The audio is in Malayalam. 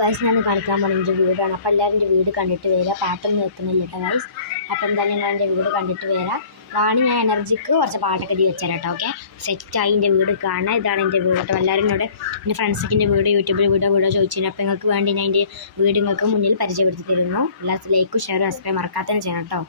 ഗൈസ് ഞാൻ കാണിക്കാൻ പോകുന്ന എൻ്റെ വീടാണ്. അപ്പോൾ എല്ലാവരും എൻ്റെ വീട് കണ്ടിട്ട് വരിക. പാട്ടൊന്നും വെക്കുന്നില്ല കേട്ടോ ഗൈസ്. അപ്പോൾ എന്തായാലും ഞാൻ എൻ്റെ വീട് കണ്ടിട്ട് വരാം. വാണി ഞാൻ എനർജിക്ക് കുറച്ച് പാട്ടൊക്കെ വെച്ചാൽ കേട്ടോ. ഓക്കെ, സെറ്റായി എൻ്റെ വീട് കാണാം. ഇതാണ് എൻ്റെ വീട് കേട്ടോ. എല്ലാവരും എന്നോട് എൻ്റെ ഫ്രണ്ട്സൊക്കെ എൻ്റെ വീട് യൂട്യൂബിൽ വീഡിയോ ചോദിച്ചിരുന്നു. അപ്പോൾ നിങ്ങൾക്ക് വേണ്ടി ഞാൻ എൻ്റെ വീട് നിങ്ങൾക്ക് മുന്നിൽ പരിചയപ്പെടുത്തി തരുന്നു. എല്ലാവർക്കും ലൈക്കും ഷെയറും സബ്സ്ക്രൈബ് മറക്കാത്തതിന് ചെയ്യണം കേട്ടോ.